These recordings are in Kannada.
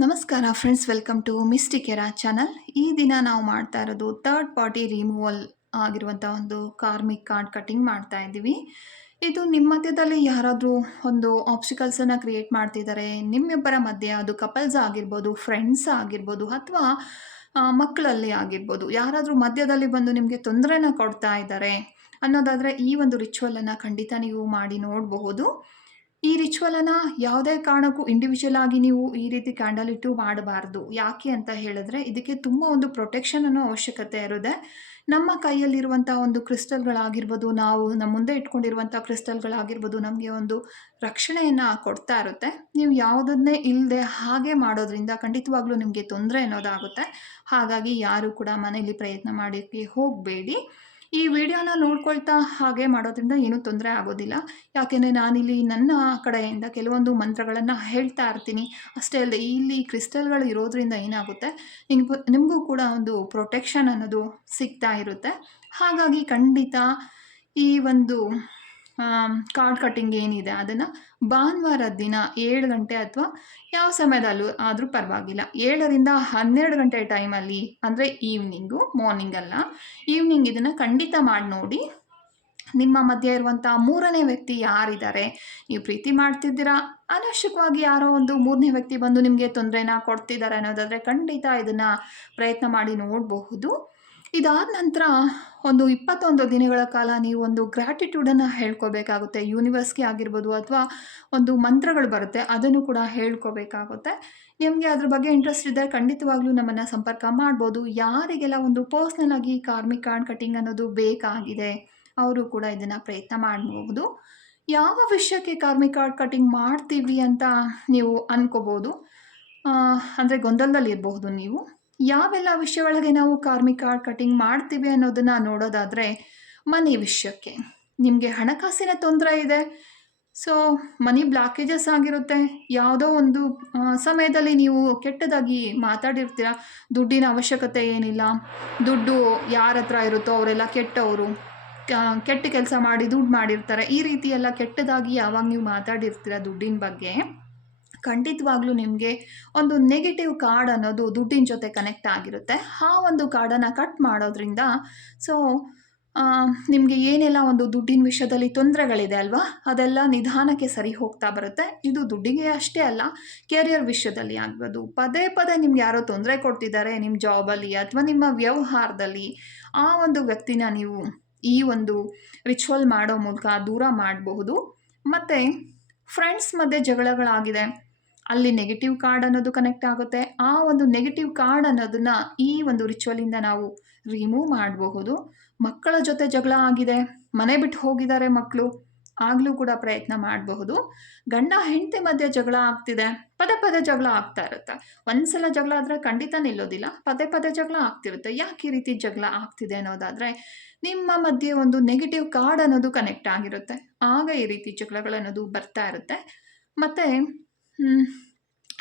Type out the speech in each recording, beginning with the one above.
ನಮಸ್ಕಾರ ಫ್ರೆಂಡ್ಸ್, ವೆಲ್ಕಮ್ ಟು ಮಿಸ್ಟಿಕೆರಾ ಚಾನಲ್. ಈ ದಿನ ನಾವು ಮಾಡ್ತಾ ಇರೋದು ಥರ್ಡ್ ಪಾರ್ಟಿ ರಿಮೂವಲ್ ಆಗಿರುವಂಥ ಒಂದು ಕಾರ್ಮಿಕ್ ಕಾರ್ಡ್ ಕಟಿಂಗ್ ಮಾಡ್ತಾ ಇದ್ದೀವಿ. ಇದು ನಿಮ್ಮ ಮಧ್ಯದಲ್ಲಿ ಯಾರಾದರೂ ಒಂದು ಆಬ್ಸ್ಟಿಕಲ್ಸನ್ನು ಕ್ರಿಯೇಟ್ ಮಾಡ್ತಿದ್ದಾರೆ, ನಿಮ್ಮಿಬ್ಬರ ಮಧ್ಯೆ, ಅದು ಕಪಲ್ಸ್ ಆಗಿರ್ಬೋದು, ಫ್ರೆಂಡ್ಸ್ ಆಗಿರ್ಬೋದು, ಅಥವಾ ಮಕ್ಕಳಲ್ಲಿ ಆಗಿರ್ಬೋದು, ಯಾರಾದರೂ ಮಧ್ಯದಲ್ಲಿ ಬಂದು ನಿಮಗೆ ತೊಂದರೆನ ಕೊಡ್ತಾ ಇದ್ದಾರೆ ಅನ್ನೋದಾದರೆ ಈ ಒಂದು ರಿಚುವಲನ್ನು ಖಂಡಿತ ನೀವು ಮಾಡಿ ನೋಡಬಹುದು. ಈ ರಿಚುವಲನ್ನು ಯಾವುದೇ ಕಾರಣಕ್ಕೂ ಇಂಡಿವಿಜುವಲ್ ಆಗಿ ನೀವು ಈ ರೀತಿ ಕ್ಯಾಂಡಲ್ ಇಟ್ಟು ಮಾಡಬಾರ್ದು. ಯಾಕೆ ಅಂತ ಹೇಳಿದ್ರೆ ಇದಕ್ಕೆ ತುಂಬ ಒಂದು ಪ್ರೊಟೆಕ್ಷನ್ ಅನ್ನೋ ಅವಶ್ಯಕತೆ ಇರುತ್ತೆ. ನಮ್ಮ ಕೈಯಲ್ಲಿರುವಂಥ ಒಂದು ಕ್ರಿಸ್ಟಲ್ಗಳಾಗಿರ್ಬೋದು, ನಾವು ನಮ್ಮ ಮುಂದೆ ಇಟ್ಕೊಂಡಿರುವಂಥ ಕ್ರಿಸ್ಟಲ್ಗಳಾಗಿರ್ಬೋದು, ನಮಗೆ ಒಂದು ರಕ್ಷಣೆಯನ್ನು ಕೊಡ್ತಾ ಇರುತ್ತೆ. ನೀವು ಯಾವುದನ್ನೇ ಇಲ್ಲದೆ ಹಾಗೆ ಮಾಡೋದ್ರಿಂದ ಖಂಡಿತವಾಗ್ಲೂ ನಿಮಗೆ ತೊಂದರೆ ಅನ್ನೋದಾಗುತ್ತೆ. ಹಾಗಾಗಿ ಯಾರು ಕೂಡ ಮನೆಯಲ್ಲಿ ಪ್ರಯತ್ನ ಮಾಡೋಕ್ಕೆ ಹೋಗಬೇಡಿ. ಈ ವಿಡಿಯೋನ ನೋಡ್ಕೊಳ್ತಾ ಹಾಗೆ ಮಾಡೋದ್ರಿಂದ ಏನೂ ತೊಂದರೆ ಆಗೋದಿಲ್ಲ. ಯಾಕೆಂದರೆ ನಾನಿಲ್ಲಿ ನನ್ನ ಕಡೆಯಿಂದ ಕೆಲವೊಂದು ಮಂತ್ರಗಳನ್ನು ಹೇಳ್ತಾ ಇರ್ತೀನಿ. ಅಷ್ಟೇ ಅಲ್ಲದೆ ಇಲ್ಲಿ ಕ್ರಿಸ್ಟಲ್ಗಳು ಇರೋದ್ರಿಂದ ಏನಾಗುತ್ತೆ, ನಿಮಗೂ ಕೂಡ ಒಂದು ಪ್ರೊಟೆಕ್ಷನ್ ಅನ್ನೋದು ಸಿಗ್ತಾ ಇರುತ್ತೆ. ಹಾಗಾಗಿ ಖಂಡಿತ ಈ ಒಂದು ಕಾರ್ಡ್ ಕಟ್ಟಿಂಗ್ ಏನಿದೆ ಅದನ್ನು ಭಾನುವಾರದ ದಿನ 7 ಗಂಟೆ ಅಥವಾ ಯಾವ ಸಮಯದಲ್ಲೂ ಆದರೂ ಪರವಾಗಿಲ್ಲ, 7ರಿಂದ 12 ಗಂಟೆ ಟೈಮಲ್ಲಿ, ಅಂದರೆ ಈವ್ನಿಂಗು, ಮಾರ್ನಿಂಗ್ ಅಲ್ಲ, ಈವ್ನಿಂಗ್ ಇದನ್ನು ಖಂಡಿತ ಮಾಡಿ ನೋಡಿ. ನಿಮ್ಮ ಮಧ್ಯೆ ಇರುವಂಥ ಮೂರನೇ ವ್ಯಕ್ತಿ ಯಾರಿದ್ದಾರೆ, ನೀವು ಪ್ರೀತಿ ಮಾಡ್ತಿದ್ದೀರಾ, ಅನವಶ್ಯಕವಾಗಿ ಯಾರೋ ಒಂದು ಮೂರನೇ ವ್ಯಕ್ತಿ ಬಂದು ನಿಮಗೆ ತೊಂದರೆನ ಕೊಡ್ತಿದ್ದಾರೆ ಅನ್ನೋದಾದರೆ ಖಂಡಿತ ಇದನ್ನು ಪ್ರಯತ್ನ ಮಾಡಿ ನೋಡಬಹುದು. ಇದಾದ ನಂತರ ಒಂದು 21 ದಿನಗಳ ಕಾಲ ನೀವು ಒಂದು ಗ್ರ್ಯಾಟಿಟ್ಯೂಡನ್ನು ಹೇಳ್ಕೋಬೇಕಾಗುತ್ತೆ. ಯೂನಿವರ್ಸ್ಗೆ ಆಗಿರ್ಬೋದು, ಅಥವಾ ಒಂದು ಮಂತ್ರಗಳು ಬರುತ್ತೆ ಅದನ್ನು ಕೂಡ ಹೇಳ್ಕೋಬೇಕಾಗುತ್ತೆ. ನಿಮಗೆ ಅದ್ರ ಬಗ್ಗೆ ಇಂಟ್ರೆಸ್ಟ್ ಇದ್ದರೆ ಖಂಡಿತವಾಗ್ಲೂ ನಮ್ಮನ್ನು ಸಂಪರ್ಕ ಮಾಡ್ಬೋದು. ಯಾರಿಗೆಲ್ಲ ಒಂದು ಪರ್ಸ್ನಲ್ ಆಗಿ ಕಾರ್ಮಿಕ್ ಕಾರ್ಡ್ ಕಟಿಂಗ್ ಅನ್ನೋದು ಬೇಕಾಗಿದೆ ಅವರು ಕೂಡ ಇದನ್ನು ಪ್ರಯತ್ನ ಮಾಡಬಹುದು. ಯಾವ ವಿಷಯಕ್ಕೆ ಕಾರ್ಮಿಕ್ ಕಾರ್ಡ್ ಕಟಿಂಗ್ ಮಾಡ್ತೀವಿ ಅಂತ ನೀವು ಅನ್ಕೋಬೋದು, ಅಂದರೆ ಗೊಂದಲದಲ್ಲಿ ಇರಬಹುದು ನೀವು. ಯಾವೆಲ್ಲ ವಿಷಯಗಳಿಗೆ ನಾವು ಕಾರ್ಮಿಕ್ ಕಾರ್ಡ್ ಕಟಿಂಗ್ ಮಾಡ್ತೀವಿ ಅನ್ನೋದನ್ನು ನೋಡೋದಾದರೆ, ಮನಿ ವಿಷಯಕ್ಕೆ, ನಿಮಗೆ ಹಣಕಾಸಿನ ತೊಂದರೆ ಇದೆ, ಸೊ ಮನಿ ಬ್ಲಾಕೇಜಸ್ ಆಗಿರುತ್ತೆ. ಯಾವುದೋ ಒಂದು ಸಮಯದಲ್ಲಿ ನೀವು ಕೆಟ್ಟದಾಗಿ ಮಾತಾಡಿರ್ತೀರ, ದುಡ್ಡಿನ ಅವಶ್ಯಕತೆ ಏನಿಲ್ಲ, ದುಡ್ಡು ಯಾರ ಹತ್ರ ಇರುತ್ತೋ ಅವರೆಲ್ಲ ಕೆಟ್ಟವರು, ಕೆಟ್ಟ ಕೆಲಸ ಮಾಡಿ ದುಡ್ಡು ಮಾಡಿರ್ತಾರೆ, ಈ ರೀತಿ ಎಲ್ಲ ಕೆಟ್ಟದಾಗಿ ಯಾವಾಗ ನೀವು ಮಾತಾಡಿರ್ತೀರ ದುಡ್ಡಿನ ಬಗ್ಗೆ, ಖಂಡಿತವಾಗ್ಲೂ ನಿಮಗೆ ಒಂದು ನೆಗೆಟಿವ್ ಕಾರ್ಡ್ ಅನ್ನೋದು ದುಡ್ಡಿನ ಜೊತೆ ಕನೆಕ್ಟ್ ಆಗಿರುತ್ತೆ. ಆ ಒಂದು ಕಾರ್ಡನ್ನು ಕಟ್ ಮಾಡೋದ್ರಿಂದ ಸೊ ನಿಮಗೆ ಏನೆಲ್ಲ ಒಂದು ದುಡ್ಡಿನ ವಿಷಯದಲ್ಲಿ ತೊಂದರೆಗಳಿದೆ ಅಲ್ವಾ, ಅದೆಲ್ಲ ನಿಧಾನಕ್ಕೆ ಸರಿ ಹೋಗ್ತಾ ಬರುತ್ತೆ. ಇದು ದುಡ್ಡಿಗೆ ಅಷ್ಟೇ ಅಲ್ಲ, ಕೆರಿಯರ್ ವಿಷಯದಲ್ಲಿ ಆಗ್ಬೋದು, ಪದೇ ಪದೇ ನಿಮ್ಗೆ ಯಾರೋ ತೊಂದರೆ ಕೊಡ್ತಿದ್ದಾರೆ ನಿಮ್ಮ ಜಾಬಲ್ಲಿ ಅಥವಾ ನಿಮ್ಮ ವ್ಯವಹಾರದಲ್ಲಿ, ಆ ಒಂದು ವ್ಯಕ್ತಿನ ನೀವು ಈ ಒಂದು ರಿಚುವಲ್ ಮಾಡೋ ಮೂಲಕ ದೂರ ಮಾಡಬಹುದು. ಮತ್ತು ಫ್ರೆಂಡ್ಸ್ ಮಧ್ಯೆ ಜಗಳಗಳಾಗಿದೆ, ಅಲ್ಲಿ ನೆಗೆಟಿವ್ ಕಾರ್ಡ್ ಅನ್ನೋದು ಕನೆಕ್ಟ್ ಆಗುತ್ತೆ. ಆ ಒಂದು ನೆಗೆಟಿವ್ ಕಾರ್ಡ್ ಅನ್ನೋದನ್ನು ಈ ಒಂದು ರಿಚುವಲಿಂದ ನಾವು ರಿಮೂವ್ ಮಾಡಬಹುದು. ಮಕ್ಕಳ ಜೊತೆ ಜಗಳ ಆಗಿದೆ, ಮನೆ ಬಿಟ್ಟು ಹೋಗಿದ್ದಾರೆ ಮಕ್ಕಳು, ಆಗಲೂ ಕೂಡ ಪ್ರಯತ್ನ ಮಾಡಬಹುದು. ಗಂಡ ಹೆಂಡತಿ ಮಧ್ಯೆ ಜಗಳ ಆಗ್ತಿದೆ, ಪದೇ ಪದೇ ಜಗಳ ಆಗ್ತಾ ಇರುತ್ತೆ. ಒಂದ್ಸಲ ಜಗಳ ಆದರೆ ಖಂಡಿತ ನಿಲ್ಲೋದಿಲ್ಲ, ಪದೇ ಪದೇ ಜಗಳ ಆಗ್ತಿರುತ್ತೆ. ಯಾಕೆ ಈ ರೀತಿ ಜಗಳ ಆಗ್ತಿದೆ ಅನ್ನೋದಾದರೆ, ನಿಮ್ಮ ಮಧ್ಯೆ ಒಂದು ನೆಗೆಟಿವ್ ಕಾರ್ಡ್ ಅನ್ನೋದು ಕನೆಕ್ಟ್ ಆಗಿರುತ್ತೆ, ಆಗ ಈ ರೀತಿ ಜಗಳಗಳನ್ನೋದು ಬರ್ತಾ ಇರುತ್ತೆ. ಮತ್ತು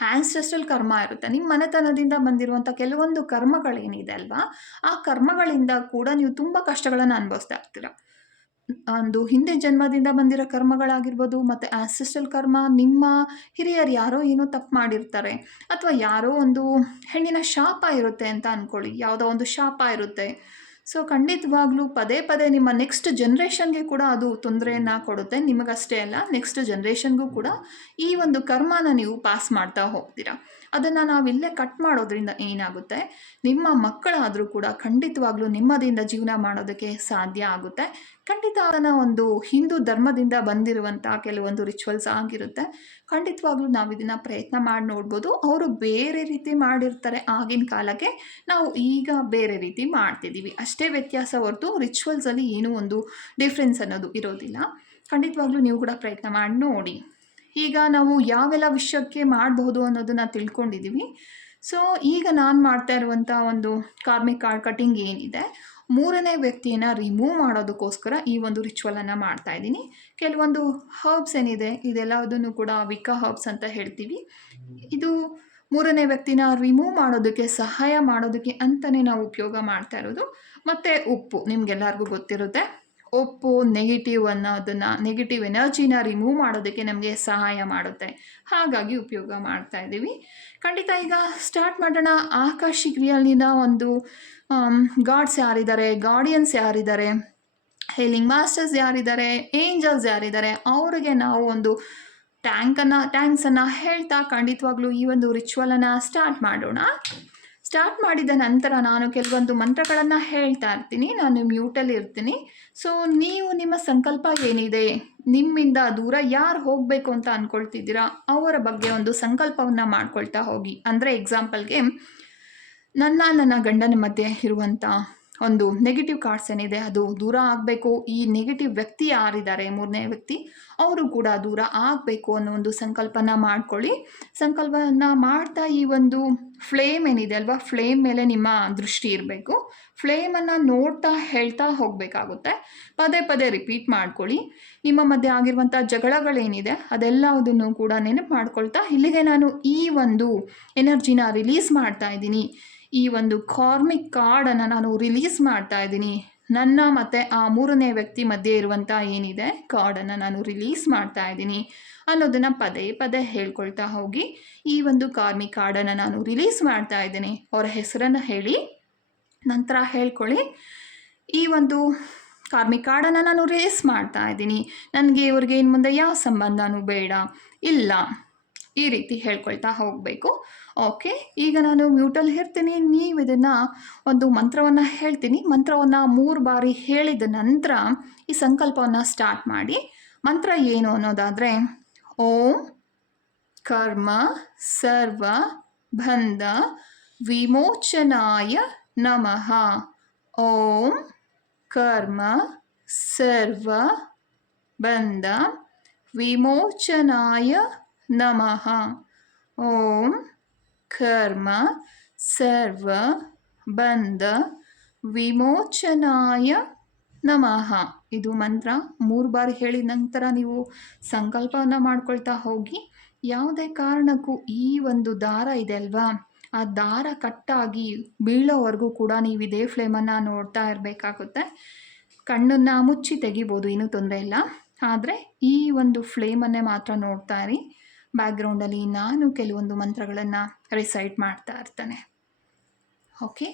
ಆನ್ಸೆಸ್ಟ್ರಲ್ ಕರ್ಮ ಇರುತ್ತೆ, ನಿಮ್ಮ ಮನೆತನದಿಂದ ಬಂದಿರುವಂಥ ಕೆಲವೊಂದು ಕರ್ಮಗಳೇನಿದೆ ಅಲ್ವಾ, ಆ ಕರ್ಮಗಳಿಂದ ಕೂಡ ನೀವು ತುಂಬ ಕಷ್ಟಗಳನ್ನು ಅನುಭವಿಸ್ತಾ ಇರ್ತೀರ. ಒಂದು ಹಿಂದೆ ಜನ್ಮದಿಂದ ಬಂದಿರೋ ಕರ್ಮಗಳಾಗಿರ್ಬೋದು, ಮತ್ತು ಆನ್ಸೆಸ್ಟ್ರಲ್ ಕರ್ಮ, ನಿಮ್ಮ ಹಿರಿಯರು ಯಾರೋ ಏನೋ ತಪ್ಪು ಮಾಡಿರ್ತಾರೆ, ಅಥವಾ ಯಾರೋ ಒಂದು ಹೆಣ್ಣಿನ ಶಾಪ ಇರುತ್ತೆ ಅಂತ ಅಂದ್ಕೊಳ್ಳಿ, ಯಾವುದೋ ಒಂದು ಶಾಪ ಇರುತ್ತೆ. ಸೊ ಖಂಡಿತವಾಗ್ಲೂ ಪದೇ ಪದೇ ನಿಮ್ಮ ನೆಕ್ಸ್ಟ್ ಜನ್ರೇಷನ್ಗೆ ಕೂಡ ಅದು ತೊಂದರೆಯನ್ನು ಕೊಡುತ್ತೆ. ನಿಮಗಷ್ಟೇ ಅಲ್ಲ, ನೆಕ್ಸ್ಟ್ ಜನ್ರೇಷನ್ಗೂ ಕೂಡ ಈ ಒಂದು ಕರ್ಮನ ನೀವು ಪಾಸ್ ಮಾಡ್ತಾ ಹೋಗ್ತೀರಾ. ಅದನ್ನು ನಾವಿಲ್ಲೇ ಕಟ್ ಮಾಡೋದ್ರಿಂದ ಏನಾಗುತ್ತೆ, ನಿಮ್ಮ ಮಕ್ಕಳಾದರೂ ಕೂಡ ಖಂಡಿತವಾಗ್ಲೂ ನೆಮ್ಮದಿಯಿಂದ ಜೀವನ ಮಾಡೋದಕ್ಕೆ ಸಾಧ್ಯ ಆಗುತ್ತೆ. ಖಂಡಿತ ಅದನ್ನು ಒಂದು ಹಿಂದೂ ಧರ್ಮದಿಂದ ಬಂದಿರುವಂಥ ಕೆಲವೊಂದು ರಿಚುವಲ್ಸ್ ಆಗಿರುತ್ತೆ. ಖಂಡಿತವಾಗ್ಲೂ ನಾವು ಇದನ್ನು ಪ್ರಯತ್ನ ಮಾಡಿ ನೋಡ್ಬೋದು. ಅವರು ಬೇರೆ ರೀತಿ ಮಾಡಿರ್ತಾರೆ ಆಗಿನ ಕಾಲಕ್ಕೆ, ನಾವು ಈಗ ಬೇರೆ ರೀತಿ ಮಾಡ್ತಿದ್ದೀವಿ, ಅಷ್ಟೇ ವ್ಯತ್ಯಾಸ ಹೊರತು ರಿಚುವಲ್ಸಲ್ಲಿ ಏನೂ ಒಂದು ಡಿಫ್ರೆನ್ಸ್ ಅನ್ನೋದು ಇರೋದಿಲ್ಲ. ಖಂಡಿತವಾಗ್ಲೂ ನೀವು ಕೂಡ ಪ್ರಯತ್ನ ಮಾಡಿ ನೋಡಿ. ಈಗ ನಾವು ಯಾವೆಲ್ಲ ವಿಷಯಕ್ಕೆ ಮಾಡಬಹುದು ಅನ್ನೋದನ್ನು ತಿಳ್ಕೊಂಡಿದ್ದೀವಿ. ಸೊ ಈಗ ನಾನು ಮಾಡ್ತಾ ಇರುವಂಥ ಒಂದು ಕಾರ್ಮಿಕ್ ಕಾರ್ಡ್ ಕಟಿಂಗ್ ಏನಿದೆ, ಮೂರನೇ ವ್ಯಕ್ತಿಯನ್ನು ರಿಮೂವ್ ಮಾಡೋದಕ್ಕೋಸ್ಕರ ಈ ಒಂದು ರಿಚುವಲನ್ನು ಮಾಡ್ತಾ ಇದ್ದೀನಿ. ಕೆಲವೊಂದು ಹರ್ಬ್ಸ್ ಏನಿದೆ, ಇದೆಲ್ಲದನ್ನು ಕೂಡ ವಿಕಾ ಹರ್ಬ್ಸ್ ಅಂತ ಹೇಳ್ತೀವಿ. ಇದು ಮೂರನೇ ವ್ಯಕ್ತಿನ ರಿಮೂವ್ ಮಾಡೋದಕ್ಕೆ ಸಹಾಯ ಮಾಡೋದಕ್ಕೆ ಅಂತಲೇ ನಾವು ಉಪಯೋಗ ಮಾಡ್ತಾ ಇರೋದು. ಮತ್ತು ಉಪ್ಪು, ನಿಮಗೆಲ್ಲರಿಗೂ ಗೊತ್ತಿರುತ್ತೆ, ಒಪ್ಪು ನೆಗೆಟಿವ್ ಅನ್ನೋದನ್ನು, ನೆಗೆಟಿವ್ ಎನರ್ಜಿನ ರಿಮೂವ್ ಮಾಡೋದಕ್ಕೆ ನಮಗೆ ಸಹಾಯ ಮಾಡುತ್ತೆ. ಹಾಗಾಗಿ ಉಪಯೋಗ ಮಾಡ್ತಾ ಇದ್ದೀವಿ. ಖಂಡಿತ ಈಗ ಸ್ಟಾರ್ಟ್ ಮಾಡೋಣ. ಆಕಾಶಿ ಕ್ರಿಯೆಯಲ್ಲಿನ ಒಂದು ಗಾಡ್ಸ್ ಯಾರಿದ್ದಾರೆ, ಗಾರ್ಡಿಯನ್ಸ್ ಯಾರಿದ್ದಾರೆ, ಹೇಲಿಂಗ್ ಮಾಸ್ಟರ್ಸ್ ಯಾರಿದ್ದಾರೆ, ಏಂಜಲ್ಸ್ ಯಾರಿದ್ದಾರೆ, ಅವರಿಗೆ ನಾವು ಒಂದು ಥ್ಯಾಂಕ್ಸನ್ನು ಹೇಳ್ತಾ ಖಂಡಿತವಾಗ್ಲೂ ಈ ಒಂದು ರಿಚುವಲನ್ನು ಸ್ಟಾರ್ಟ್ ಮಾಡೋಣ. ಸ್ಟಾರ್ಟ್ ಮಾಡಿದ ನಂತರ ನಾನು ಕೆಲವೊಂದು ಮಂತ್ರಗಳನ್ನು ಹೇಳ್ತಾ ಇರ್ತೀನಿ. ನಾನು ಮ್ಯೂಟಲ್ಲಿ ಇರ್ತೀನಿ. ಸೊ ನೀವು ನಿಮ್ಮ ಸಂಕಲ್ಪ ಏನಿದೆ, ನಿಮ್ಮಿಂದ ದೂರ ಯಾರು ಹೋಗಬೇಕು ಅಂತ ಅಂದ್ಕೊಳ್ತಿದ್ದೀರಾ ಅವರ ಬಗ್ಗೆ ಒಂದು ಸಂಕಲ್ಪವನ್ನು ಮಾಡ್ಕೊಳ್ತಾ ಹೋಗಿ. ಅಂದರೆ ಎಕ್ಸಾಂಪಲ್ಗೆ ನನ್ನ ಗಂಡನ ಮಧ್ಯೆ ಇರುವಂಥ ಒಂದು ನೆಗೆಟಿವ್ ಕಾರ್ಡ್ಸ್ ಏನಿದೆ ಅದು ದೂರ ಆಗಬೇಕು. ಈ ನೆಗೆಟಿವ್ ವ್ಯಕ್ತಿ ಯಾರಿದ್ದಾರೆ, ಮೂರನೇ ವ್ಯಕ್ತಿ, ಅವರು ಕೂಡ ದೂರ ಆಗಬೇಕು ಅನ್ನೋ ಒಂದು ಸಂಕಲ್ಪನ ಮಾಡ್ಕೊಳ್ಳಿ. ಸಂಕಲ್ಪನ ಮಾಡ್ತಾ ಈ ಒಂದು ಫ್ಲೇಮ್ ಏನಿದೆ ಅಲ್ವಾ, ಫ್ಲೇಮ್ ಮೇಲೆ ನಿಮ್ಮ ದೃಷ್ಟಿ ಇರಬೇಕು. ಫ್ಲೇಮನ್ನು ನೋಡ್ತಾ ಹೇಳ್ತಾ ಹೋಗಬೇಕಾಗುತ್ತೆ. ಪದೇ ಪದೇ ರಿಪೀಟ್ ಮಾಡ್ಕೊಳ್ಳಿ. ನಿಮ್ಮ ಮಧ್ಯೆ ಆಗಿರುವಂಥ ಜಗಳಗಳೇನಿದೆ ಅದೆಲ್ಲದನ್ನು ಕೂಡ ನೆನಪು ಮಾಡ್ಕೊಳ್ತಾ ಇಲ್ಲಿಗೆ ನಾನು ಈ ಒಂದು ಎನರ್ಜಿನ ರಿಲೀಸ್ ಮಾಡ್ತಾ ಇದ್ದೀನಿ. ಈ ಒಂದು ಕಾರ್ಮಿಕ್ ಕಾರ್ಡನ್ನು ನಾನು ರಿಲೀಸ್ ಮಾಡ್ತಾ ಇದ್ದೀನಿ. ನನ್ನ ಮತ್ತು ಆ ಮೂರನೇ ವ್ಯಕ್ತಿ ಮಧ್ಯೆ ಇರುವಂಥ ಏನಿದೆ ಕಾರ್ಡನ್ನು ನಾನು ರಿಲೀಸ್ ಮಾಡ್ತಾ ಇದ್ದೀನಿ ಅನ್ನೋದನ್ನು ಪದೇ ಪದೇ ಹೇಳ್ಕೊಳ್ತಾ ಹೋಗಿ. ಈ ಒಂದು ಕಾರ್ಮಿಕ್ ಕಾರ್ಡನ್ನು ನಾನು ರಿಲೀಸ್ ಮಾಡ್ತಾ ಇದ್ದೀನಿ, ಅವರ ಹೆಸರನ್ನು ಹೇಳಿ ನಂತರ ಹೇಳ್ಕೊಳ್ಳಿ. ಈ ಒಂದು ಕಾರ್ಮಿಕ್ ಕಾರ್ಡನ್ನು ನಾನು ರಿಲೀಸ್ ಮಾಡ್ತಾ ಇದ್ದೀನಿ, ನನಗೆ ಇವ್ರಿಗೆ ಇನ್ನು ಮುಂದೆ ಯಾವ ಸಂಬಂಧನೂ ಬೇಡ, ಇಲ್ಲ, ಈ ರೀತಿ ಹೇಳ್ಕೊಳ್ತಾ ಹೋಗಬೇಕು. ಓಕೆ, ಈಗ ನಾನು ಮ್ಯೂಟಲ್ಲಿ ಇರ್ತೀನಿ. ನೀವು ಇದನ್ನು ಒಂದು ಮಂತ್ರವನ್ನು ಹೇಳ್ತೀನಿ. ಮಂತ್ರವನ್ನು 3 ಬಾರಿ ಹೇಳಿದ ನಂತರ ಈ ಸಂಕಲ್ಪವನ್ನು ಸ್ಟಾರ್ಟ್ ಮಾಡಿ. ಮಂತ್ರ ಏನು ಅನ್ನೋದಾದರೆ, ಓಂ ಕರ್ಮ ಸರ್ವ ಬಂಧ ವಿಮೋಚನಾಯ ನಮಃ. ಓಂ ಕರ್ಮ ಸರ್ವ ಬಂಧ ವಿಮೋಚನಾಯ ನಮಃ. ಓಂ ಕರ್ಮ ಸರ್ವ ಬಂಧ ವಿಮೋಚನಾಯ ನಮಃ. ಇದು ಮಂತ್ರ 3 ಬಾರಿ ಹೇಳಿದ ನಂತರ ನೀವು ಸಂಕಲ್ಪವನ್ನು ಮಾಡ್ಕೊಳ್ತಾ ಹೋಗಿ. ಯಾವುದೇ ಕಾರಣಕ್ಕೂ ಈ ಒಂದು ದಾರ ಇದೆ ಅಲ್ವಾ, ಆ ದಾರ ಕಟ್ಟಾಗಿ ಬೀಳೋವರೆಗೂ ಕೂಡ ನೀವು ಇದೇ ಫ್ಲೇಮನ್ನು ನೋಡ್ತಾ ಇರಬೇಕಾಗುತ್ತೆ. ಕಣ್ಣನ್ನು ಮುಚ್ಚಿ ತೆಗಿಬೋದು, ಏನೂ ತೊಂದರೆ ಇಲ್ಲ. ಆದರೆ ಈ ಒಂದು ಫ್ಲೇಮನ್ನೇ ಮಾತ್ರ ನೋಡ್ತಾ ಇರಿ. ಬ್ಯಾಕ್ಗ್ರೌಂಡಲ್ಲಿ ನಾನು ಕೆಲವೊಂದು ಮಂತ್ರಗಳನ್ನು ರಿಸೈಟ್ ಮಾಡ್ತಾ ಇರ್ತೇನೆ. ಓಕೆ.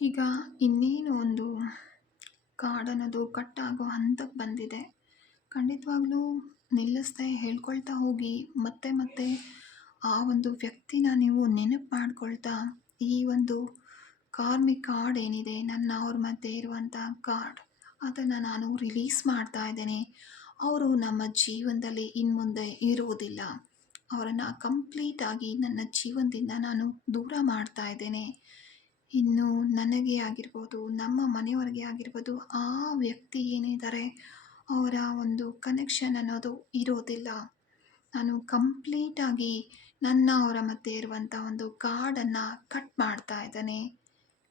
ಈಗ ಇನ್ನೇನು ಒಂದು ಕಾಡನ್ನೋದು ಕಟ್ಟಾಗೋ ಹಂತಕ್ಕೆ ಬಂದಿದೆ. ಖಂಡಿತವಾಗ್ಲೂ ನಿಲ್ಲಿಸದೆ ಹೇಳ್ಕೊಳ್ತಾ ಹೋಗಿ ಮತ್ತೆ ಮತ್ತೆ ಆ ಒಂದು ವ್ಯಕ್ತಿನ ನೀವು ನೆನಪು ಮಾಡ್ಕೊಳ್ತಾ ಈ ಒಂದು ಕಾರ್ಮಿಕ್ ಕಾರ್ಡ್ ಏನಿದೆ ನನ್ನ ಅವ್ರ ಮಧ್ಯೆ ಇರುವಂಥ ಕಾರ್ಡ್ ಅದನ್ನು ನಾನು ರಿಲೀಸ್ ಮಾಡ್ತಾ ಇದ್ದೇನೆ. ಅವರು ನಮ್ಮ ಜೀವನದಲ್ಲಿ ಇನ್ಮುಂದೆ ಇರುವುದಿಲ್ಲ. ಅವರನ್ನು ಕಂಪ್ಲೀಟಾಗಿ ನನ್ನ ಜೀವನದಿಂದ ನಾನು ದೂರ ಮಾಡ್ತಾ ಇದ್ದೇನೆ. ಇನ್ನು ನನಗೆ ಆಗಿರ್ಬೋದು, ನಮ್ಮ ಮನೆಯವರಿಗೆ ಆಗಿರ್ಬೋದು, ಆ ವ್ಯಕ್ತಿ ಏನಿದ್ದಾರೆ ಅವರ ಒಂದು ಕನೆಕ್ಷನ್ ಅನ್ನೋದು ಇರೋದಿಲ್ಲ. ನಾನು ಕಂಪ್ಲೀಟಾಗಿ ನನ್ನ ಅವರ ಮಧ್ಯೆ ಇರುವಂಥ ಒಂದು ಕಾರ್ಡನ್ನು ಕಟ್ ಮಾಡ್ತಾ ಇದ್ದೇನೆ.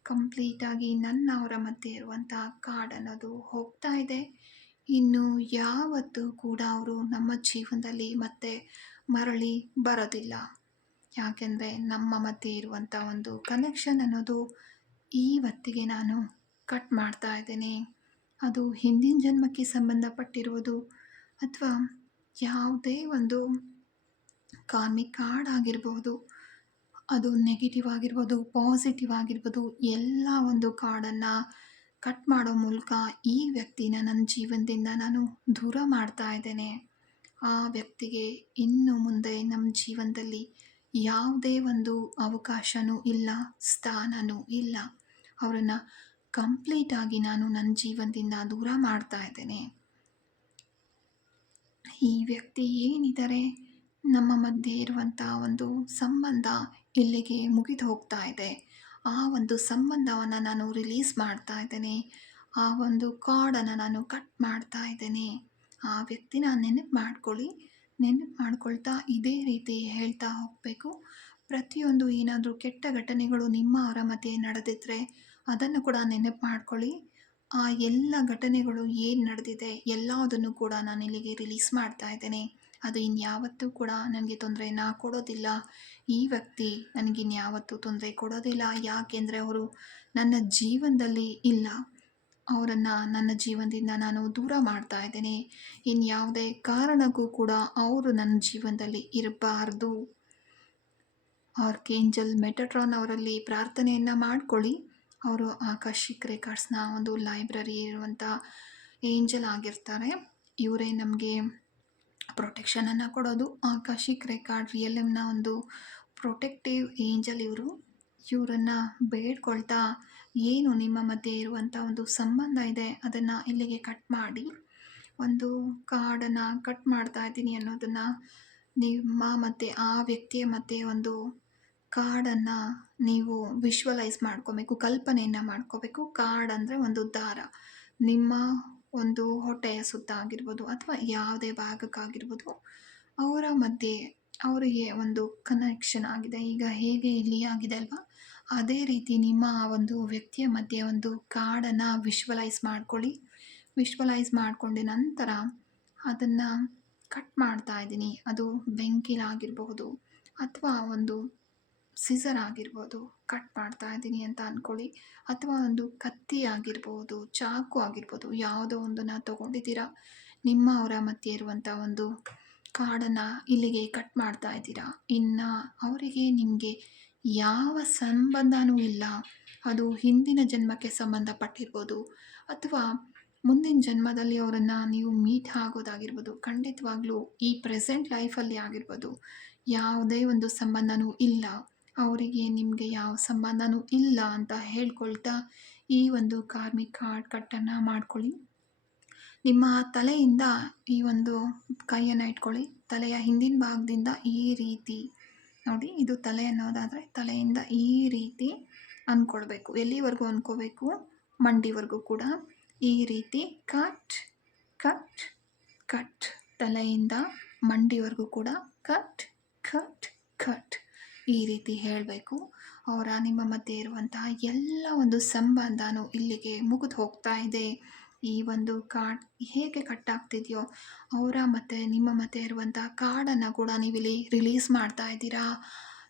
ಕಂಪ್ಲೀಟಾಗಿ ನನ್ನ ಅವರ ಮಧ್ಯೆ ಇರುವಂಥ ಕಾರ್ಡ್ ಅನ್ನೋದು ಹೋಗ್ತಾ ಇದೆ. ಇನ್ನು ಯಾವತ್ತೂ ಕೂಡ ಅವರು ನಮ್ಮ ಜೀವನದಲ್ಲಿ ಮತ್ತೆ ಮರಳಿ ಬರೋದಿಲ್ಲ. ಯಾಕೆಂದರೆ ನಮ್ಮ ಮಧ್ಯೆ ಇರುವಂಥ ಒಂದು ಕನೆಕ್ಷನ್ ಅನ್ನೋದು ಇವತ್ತಿಗೆ ನಾನು ಕಟ್ ಮಾಡ್ತಾ ಇದ್ದೇನೆ. ಅದು ಹಿಂದಿನ ಜನ್ಮಕ್ಕೆ ಸಂಬಂಧಪಟ್ಟಿರುವುದು ಅಥವಾ ಯಾವುದೇ ಒಂದು ಕಾರ್ಮಿಕ್ ಕಾರ್ಡ್ ಆಗಿರ್ಬೋದು, ಅದು ನೆಗೆಟಿವ್ ಆಗಿರ್ಬೋದು, ಪಾಸಿಟಿವ್ ಆಗಿರ್ಬೋದು, ಎಲ್ಲ ಒಂದು ಕಾರ್ಡನ್ನು ಕಟ್ ಮಾಡೋ ಮೂಲಕ ಈ ವ್ಯಕ್ತಿನ ನನ್ನ ಜೀವನದಿಂದ ನಾನು ದೂರ ಮಾಡ್ತಾ ಇದ್ದೇನೆ. ಆ ವ್ಯಕ್ತಿಗೆ ಇನ್ನು ಮುಂದೆ ನಮ್ಮ ಜೀವನದಲ್ಲಿ ಯಾವುದೇ ಒಂದು ಅವಕಾಶವೂ ಇಲ್ಲ, ಸ್ಥಾನವೂ ಇಲ್ಲ. ಅವರನ್ನು ಕಂಪ್ಲೀಟಾಗಿ ನಾನು ನನ್ನ ಜೀವನದಿಂದ ದೂರ ಮಾಡ್ತಾ ಇದ್ದೇನೆ. ಈ ವ್ಯಕ್ತಿ ಏನಿದ್ದಾರೆ ನಮ್ಮ ಮಧ್ಯೆ ಇರುವಂಥ ಒಂದು ಸಂಬಂಧ ಇಲ್ಲಿಗೆ ಮುಗಿದು ಹೋಗ್ತಾ ಇದೆ. ಆ ಒಂದು ಸಂಬಂಧವನ್ನು ನಾನು ರಿಲೀಸ್ ಮಾಡ್ತಾ ಇದ್ದೇನೆ. ಆ ಒಂದು ಕಾರ್ಡನ್ನು ನಾನು ಕಟ್ ಮಾಡ್ತಾ ಇದ್ದೇನೆ. ಆ ವ್ಯಕ್ತಿನ ನೆನಪು ಮಾಡ್ಕೊಳ್ಳಿ. ನೆನಪು ಮಾಡ್ಕೊಳ್ತಾ ಇದೇ ರೀತಿ ಹೇಳ್ತಾ ಹೋಗಬೇಕು. ಪ್ರತಿಯೊಂದು ಏನಾದರೂ ಕೆಟ್ಟ ಘಟನೆಗಳು ನಿಮ್ಮ ಅವರ ಮಧ್ಯೆ ನಡೆದಿದ್ದರೆ ಅದನ್ನು ಕೂಡ ನೆನಪು ಮಾಡ್ಕೊಳ್ಳಿ. ಆ ಎಲ್ಲ ಘಟನೆಗಳು ಏನು ನಡೆದಿದೆ ಎಲ್ಲದನ್ನು ಕೂಡ ನಾನು ಇಲ್ಲಿಗೆ ರಿಲೀಸ್ ಮಾಡ್ತಾ ಇದ್ದೇನೆ. ಅದು ಇನ್ಯಾವತ್ತೂ ಕೂಡ ನನಗೆ ತೊಂದರೆನ ಕೊಡೋದಿಲ್ಲ. ಈ ವ್ಯಕ್ತಿ ನನಗಿನ್ಯಾವತ್ತೂ ತೊಂದರೆ ಕೊಡೋದಿಲ್ಲ. ಯಾಕೆಂದರೆ ಅವರು ನನ್ನ ಜೀವನದಲ್ಲಿ ಇಲ್ಲ. ಅವರನ್ನು ನನ್ನ ಜೀವನದಿಂದ ನಾನು ದೂರ ಮಾಡ್ತಾ ಇದ್ದೇನೆ. ಇನ್ಯಾವುದೇ ಕಾರಣಕ್ಕೂ ಕೂಡ ಅವರು ನನ್ನ ಜೀವನದಲ್ಲಿ ಇರಬಾರ್ದು. ಆರ್ಕೇಂಜಲ್ ಮೆಟಟ್ರಾನ್ ಅವರಲ್ಲಿ ಪ್ರಾರ್ಥನೆಯನ್ನು ಮಾಡ್ಕೊಳ್ಳಿ. ಅವರು ಆಕಾಶಿಕ್ ರೆಕಾರ್ಡ್ಸ್ನ ಒಂದು ಲೈಬ್ರರಿ ಇರುವಂಥ ಏಂಜಲ್ ಆಗಿರ್ತಾರೆ. ಇವರೇ ನಮಗೆ ಪ್ರೊಟೆಕ್ಷನನ್ನು ಕೊಡೋದು. ಆಕಾಶಿಕ್ ರೆಕಾರ್ಡ್ ರಿಯಲ್ಎಮ್ನ ಒಂದು ಪ್ರೊಟೆಕ್ಟಿವ್ ಏಂಜಲ್ ಇವರು. ಇವರನ್ನು ಬೇಡ್ಕೊಳ್ತಾ ಏನು ನಿಮ್ಮ ಮಧ್ಯೆ ಇರುವಂಥ ಒಂದು ಸಂಬಂಧ ಇದೆ ಅದನ್ನು ಇಲ್ಲಿಗೆ ಕಟ್ ಮಾಡಿ, ಒಂದು ಕಾರ್ಡನ್ನು ಕಟ್ ಮಾಡ್ತಾ ಇದ್ದೀನಿ ಅನ್ನೋದನ್ನು ನಿಮ್ಮ ಮತ್ತು ಆ ವ್ಯಕ್ತಿಯ ಮಧ್ಯೆ ಒಂದು ಕಾರ್ಡನ್ನು ನೀವು ವಿಶ್ವಲೈಸ್ ಮಾಡ್ಕೋಬೇಕು, ಕಲ್ಪನೆಯನ್ನು ಮಾಡ್ಕೋಬೇಕು. ಕಾರ್ಡ್ ಅಂದರೆ ಒಂದು ದಾರ, ನಿಮ್ಮ ಒಂದು ಹೊಟ್ಟೆಯ ಸುತ್ತ ಆಗಿರ್ಬೋದು ಅಥವಾ ಯಾವುದೇ ಭಾಗಕ್ಕಾಗಿರ್ಬೋದು, ಅವರ ಮಧ್ಯೆ ಅವರಿಗೆ ಒಂದು ಕನೆಕ್ಷನ್ ಆಗಿದೆ. ಈಗ ಹೇಗೆ ಇಲ್ಲಿ ಆಗಿದೆ ಅಲ್ವಾ, ಅದೇ ರೀತಿ ನಿಮ್ಮ ಆ ಒಂದು ವ್ಯಕ್ತಿಯ ಮಧ್ಯೆ ಒಂದು ಕಾರ್ಡನ್ನು ವಿಶ್ವಲೈಸ್ ಮಾಡ್ಕೊಳ್ಳಿ. ವಿಶ್ವಲೈಸ್ ಮಾಡಿಕೊಂಡ ನಂತರ ಅದನ್ನು ಕಟ್ ಮಾಡ್ತಾ ಇದ್ದೀನಿ. ಅದು ಬೆಂಕಿಲಾಗಿರ್ಬಹುದು ಅಥವಾ ಒಂದು ಸಿಸರ್ ಆಗಿರ್ಬೋದು, ಕಟ್ ಮಾಡ್ತಾ ಇದ್ದೀನಿ ಅಂತ ಅಂದ್ಕೊಳ್ಳಿ. ಅಥವಾ ಒಂದು ಕತ್ತಿ ಆಗಿರ್ಬೋದು, ಚಾಕು ಆಗಿರ್ಬೋದು, ಯಾವುದೋ ಒಂದನ್ನು ತೊಗೊಂಡಿದ್ದೀರಾ. ನಿಮ್ಮ ಅವರ ಮಧ್ಯೆ ಇರುವಂಥ ಒಂದು ಕಾರ್ಡನ್ನು ಇಲ್ಲಿಗೆ ಕಟ್ ಮಾಡ್ತಾ ಇದ್ದೀರಾ. ಇನ್ನು ಅವರಿಗೆ ನಿಮಗೆ ಯಾವ ಸಂಬಂಧನೂ ಇಲ್ಲ. ಅದು ಹಿಂದಿನ ಜನ್ಮಕ್ಕೆ ಸಂಬಂಧಪಟ್ಟಿರ್ಬೋದು ಅಥವಾ ಮುಂದಿನ ಜನ್ಮದಲ್ಲಿ ಅವರನ್ನು ನೀವು ಮೀಟ್ ಆಗೋದಾಗಿರ್ಬೋದು. ಖಂಡಿತವಾಗ್ಲೂ ಈ ಪ್ರೆಸೆಂಟ್ ಲೈಫಲ್ಲಿ ಆಗಿರ್ಬೋದು ಯಾವುದೇ ಒಂದು ಸಂಬಂಧನೂ ಇಲ್ಲ. ಅವರಿಗೆ ನಿಮಗೆ ಯಾವ ಸಂಬಂಧನೂ ಇಲ್ಲ ಅಂತ ಹೇಳ್ಕೊಳ್ತಾ ಈ ಒಂದು ಕಾರ್ಮಿಕ್ ಕಾರ್ಡ್ ಕಟ್ಟನ್ನು ಮಾಡ್ಕೊಳ್ಳಿ. ನಿಮ್ಮ ತಲೆಯಿಂದ ಈ ಒಂದು ಕೈಯನ್ನು ಇಟ್ಕೊಳ್ಳಿ. ತಲೆಯ ಹಿಂದಿನ ಭಾಗದಿಂದ ಈ ರೀತಿ ನೋಡಿ, ಇದು ತಲೆ ಅನ್ನೋದಾದರೆ ತಲೆಯಿಂದ ಈ ರೀತಿ ಅಂದ್ಕೊಳ್ಬೇಕು. ಎಲ್ಲಿವರೆಗೂ ಅಂದ್ಕೋಬೇಕು, ಮಂಡಿವರೆಗೂ ಕೂಡ ಈ ರೀತಿ ಕಟ್ ಕಟ್ ಕಟ್. ತಲೆಯಿಂದ ಮಂಡಿವರೆಗೂ ಕೂಡ ಕಟ್ ಕಟ್ ಕಟ್ ಈ ರೀತಿ ಹೇಳಬೇಕು. ಅವರ ನಿಮ್ಮ ಮಧ್ಯೆ ಇರುವಂತಹ ಎಲ್ಲ ಒಂದು ಸಂಬಂಧನೂ ಇಲ್ಲಿಗೆ ಮುಗಿದು ಹೋಗ್ತಾ ಇದೆ. ಈ ಒಂದು ಕಾರ್ಡ್ ಹೇಗೆ ಕಟ್ ಆಗ್ತಿದೆಯೋ ಅವರ ಮತ್ತು ನಿಮ್ಮ ಮಧ್ಯೆ ಇರುವಂಥ ಕಾರ್ಡನ್ನು ಕೂಡ ನೀವಿಲ್ಲಿ ರಿಲೀಸ್ ಮಾಡ್ತಾ ಇದ್ದೀರಾ.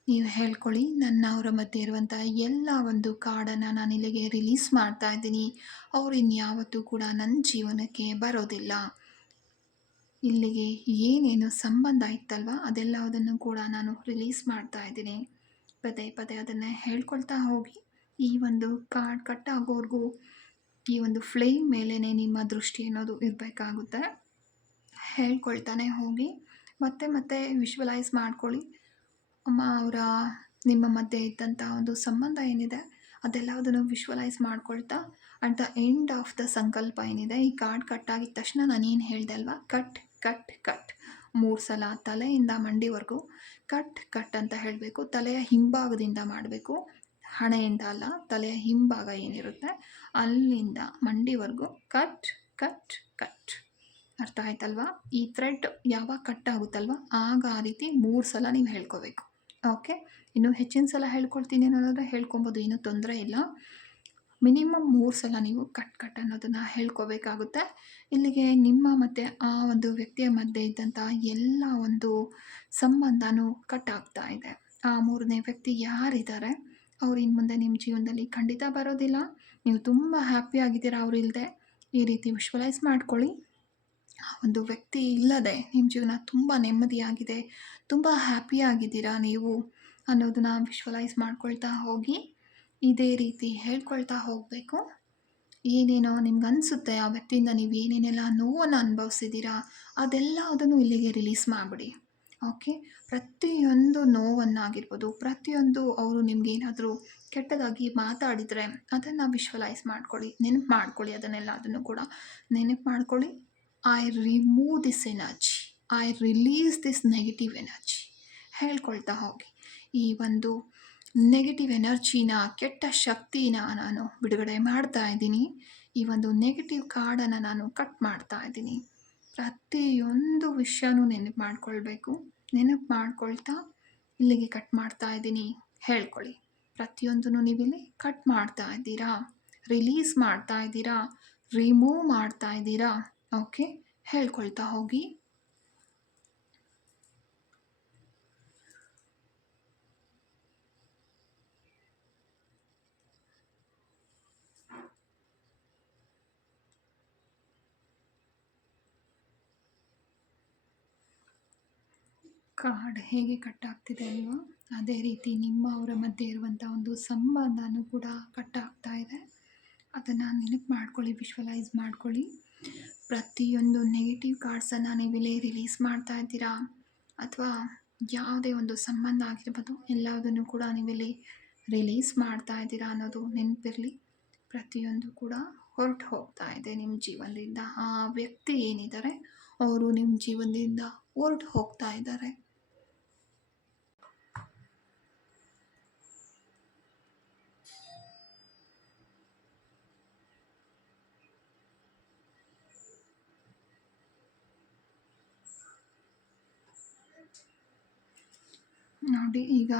ನೀವು ಹೇಳ್ಕೊಳ್ಳಿ, ನನ್ನ ಅವರ ಮಧ್ಯೆ ಇರುವಂಥ ಎಲ್ಲ ಒಂದು ಕಾರ್ಡನ್ನು ನಾನು ಇಲ್ಲಿಗೆ ರಿಲೀಸ್ ಮಾಡ್ತಾ ಇದ್ದೀನಿ. ಅವರು ಇನ್ಯಾವತ್ತೂ ಕೂಡ ನನ್ನ ಜೀವನಕ್ಕೆ ಬರೋದಿಲ್ಲ. ಇಲ್ಲಿಗೆ ಏನೇನು ಸಂಬಂಧ ಇತ್ತಲ್ವ ಅದೆಲ್ಲದನ್ನು ಕೂಡ ನಾನು ರಿಲೀಸ್ ಮಾಡ್ತಾ ಇದ್ದೀನಿ. ಪದೇ ಪದೇ ಅದನ್ನು ಹೇಳ್ಕೊಳ್ತಾ ಹೋಗಿ. ಈ ಒಂದು ಕಾರ್ಡ್ ಕಟ್ ಆಗೋವರೆಗೂ ಈ ಒಂದು ಫ್ಲೇಮ್ ಮೇಲೇನೆ ನಿಮ್ಮ ದೃಷ್ಟಿ ಅನ್ನೋದು ಇರಬೇಕಾಗುತ್ತೆ. ಹೇಳ್ಕೊಳ್ತಾನೆ ಹೋಗಿ ಮತ್ತೆ ಮತ್ತೆ ವಿಶ್ವಲೈಸ್ ಮಾಡ್ಕೊಳ್ಳಿ. ಅಮ್ಮ ಅವರ ನಿಮ್ಮ ಮಧ್ಯೆ ಇದ್ದಂಥ ಒಂದು ಸಂಬಂಧ ಏನಿದೆ ಅದೆಲ್ಲದನ್ನು ವಿಶ್ವಲೈಸ್ ಮಾಡ್ಕೊಳ್ತಾ at the end of the ಸಂಕಲ್ಪ ಏನಿದೆ, ಈ ಕಾರ್ಡ್ ಕಟ್ ಆಗಿದ ತಕ್ಷಣ ನಾನೇನು ಹೇಳಿದೆ ಅಲ್ವಾ, ಕಟ್ ಕಟ್ ಕಟ್ 3 ಸಲ ತಲೆಯಿಂದ ಮಂಡಿವರೆಗೂ ಕಟ್ ಕಟ್ ಅಂತ ಹೇಳಬೇಕು. ತಲೆಯ ಹಿಂಭಾಗದಿಂದ ಮಾಡಬೇಕು, ಹಣೆಯಿಂದ ಅಲ್ಲ, ತಲೆಯ ಹಿಂಭಾಗ ಏನಿರುತ್ತೆ ಅಲ್ಲಿಂದ ಮಂಡಿವರೆಗೂ ಕಟ್ ಕಟ್ ಕಟ್. ಅರ್ಥ ಆಯ್ತಲ್ವಾ? ಈ ಥ್ರೆಡ್ ಯಾವಾಗ ಕಟ್ ಆಗುತ್ತಲ್ವ ಆಗ ಆ ರೀತಿ 3 ಸಲ ನೀವು ಹೇಳ್ಕೋಬೇಕು. ಓಕೆ, ಇನ್ನು ಹೆಚ್ಚಿನ ಸಲ ಹೇಳ್ಕೊಳ್ತೀನಿ ಅನ್ನೋದಾದರೆ ಹೇಳ್ಕೊಬೋದು, ಏನೂ ತೊಂದರೆ ಇಲ್ಲ. ಮಿನಿಮಮ್ 3 ಸಲ ನೀವು ಕಟ್ ಕಟ್ ಅನ್ನೋದನ್ನು ಹೇಳ್ಕೋಬೇಕಾಗುತ್ತೆ. ಇಲ್ಲಿಗೆ ನಿಮ್ಮ ಮತ್ತು ಆ ಒಂದು ವ್ಯಕ್ತಿಯ ಮಧ್ಯೆ ಇದ್ದಂಥ ಎಲ್ಲ ಒಂದು ಸಂಬಂಧನೂ ಕಟ್ ಆಗ್ತಾ ಇದೆ. ಆ 3ನೇ ವ್ಯಕ್ತಿ ಯಾರಿದ್ದಾರೆ ಅವ್ರು ಇನ್ನು ಮುಂದೆ ನಿಮ್ಮ ಜೀವನದಲ್ಲಿ ಖಂಡಿತ ಬರೋದಿಲ್ಲ. ನೀವು ತುಂಬ ಹ್ಯಾಪಿಯಾಗಿದ್ದೀರಾ ಅವರಿಲ್ಲದೆ. ಈ ರೀತಿ ವಿಶ್ವಲೈಸ್ ಮಾಡ್ಕೊಳ್ಳಿ. ಆ ಒಂದು ವ್ಯಕ್ತಿ ಇಲ್ಲದೆ ನಿಮ್ಮ ಜೀವನ ತುಂಬ ನೆಮ್ಮದಿಯಾಗಿದೆ, ತುಂಬ ಹ್ಯಾಪಿಯಾಗಿದ್ದೀರಾ ನೀವು ಅನ್ನೋದನ್ನ ವಿಶ್ವಲೈಸ್ ಮಾಡ್ಕೊಳ್ತಾ ಹೋಗಿ. ಇದೇ ರೀತಿ ಹೇಳ್ಕೊಳ್ತಾ ಹೋಗಬೇಕು. ಏನೇನೋ ನಿಮ್ಗೆ ಅನಿಸುತ್ತೆ ಆ ವ್ಯಕ್ತಿಯಿಂದ ನೀವು ಏನೇನೆಲ್ಲ ನೋವನ್ನು ಅನುಭವಿಸಿದ್ದೀರಾ ಅದೆಲ್ಲದನ್ನು ಇಲ್ಲಿಗೆ ರಿಲೀಸ್ ಮಾಡಿಬಿಡಿ. ಓಕೆ, ಪ್ರತಿಯೊಂದು ನೋವನ್ನಾಗಿರ್ಬೋದು, ಪ್ರತಿಯೊಂದು ಅವರು ನಿಮ್ಗೇನಾದರೂ ಕೆಟ್ಟದಾಗಿ ಮಾತಾಡಿದರೆ ಅದನ್ನು ವಿಶ್ವಲೈಸ್ ಮಾಡ್ಕೊಳ್ಳಿ, ನೆನಪು ಮಾಡ್ಕೊಳ್ಳಿ. ಅದನ್ನು ಕೂಡ ನೆನಪು ಮಾಡ್ಕೊಳ್ಳಿ. I remove this energy, I release this negative energy ಹೇಳ್ಕೊಳ್ತಾ ಹೋಗಿ. ಈ ಒಂದು ನೆಗೆಟಿವ್ ಎನರ್ಜಿನ, ಕೆಟ್ಟ ಶಕ್ತಿನ ನಾನು ಬಿಡುಗಡೆ ಮಾಡ್ತಾ ಇದ್ದೀನಿ. ಈ ಒಂದು ನೆಗೆಟಿವ್ ಕಾರ್ಡನ್ನು ನಾನು ಕಟ್ ಮಾಡ್ತಾ ಇದ್ದೀನಿ. ಪ್ರತಿಯೊಂದು ವಿಷಯನೂ ನೆನಪು ಮಾಡ್ಕೊಳ್ಬೇಕು. ನೆನಪು ಮಾಡ್ಕೊಳ್ತಾ ಇಲ್ಲಿಗೆ ಕಟ್ ಮಾಡ್ತಾ ಇದ್ದೀನಿ ಹೇಳ್ಕೊಳ್ಳಿ. ಪ್ರತಿಯೊಂದನ್ನು ನೀವಿಲ್ಲಿ ಕಟ್ ಮಾಡ್ತಾ ಇದ್ದೀರಾ, ರಿಲೀಸ್ ಮಾಡ್ತಾ ಇದ್ದೀರಾ, ರಿಮೂವ್ ಮಾಡ್ತಾ ಇದ್ದೀರಾ. ಓಕೆ, ಹೇಳ್ಕೊಳ್ತಾ ಹೋಗಿ. ಕಾರ್ಡ್ ಹೇಗೆ ಕಟ್ ಆಗ್ತಿದೆ ಅಲ್ವಾ, ಅದೇ ರೀತಿ ನಿಮ್ಮ ಅವರ ಮಧ್ಯೆ ಇರುವಂಥ ಒಂದು ಸಂಬಂಧನೂ ಕೂಡ ಕಟ್ ಆಗ್ತಾ ಇದೆ. ಅದನ್ನು ನೆನಪು ಮಾಡ್ಕೊಳ್ಳಿ, ವಿಶ್ವಲೈಸ್ ಮಾಡ್ಕೊಳ್ಳಿ. ಪ್ರತಿಯೊಂದು ನೆಗೆಟಿವ್ ಕಾರ್ಡ್ಸನ್ನು ನೀವಿಲ್ಲಿ ರಿಲೀಸ್ ಮಾಡ್ತಾ ಇದ್ದೀರಾ, ಅಥವಾ ಯಾವುದೇ ಒಂದು ಸಂಬಂಧ ಆಗಿರ್ಬೋದು ಎಲ್ಲದನ್ನು ಕೂಡ ನೀವಿಲ್ಲಿ ರಿಲೀಸ್ ಮಾಡ್ತಾ ಇದ್ದೀರಾ ಅನ್ನೋದು ನೆನಪಿರಲಿ. ಪ್ರತಿಯೊಂದು ಕೂಡ ಹೊರಟು ಹೋಗ್ತಾ ಇದೆ ನಿಮ್ಮ ಜೀವನದಿಂದ. ಆ ವ್ಯಕ್ತಿ ಏನಿದ್ದಾರೆ ಅವರು ನಿಮ್ಮ ಜೀವನದಿಂದ ಹೊರಟು ಹೋಗ್ತಾ ಇದ್ದಾರೆ. ನೋಡಿ, ಈಗ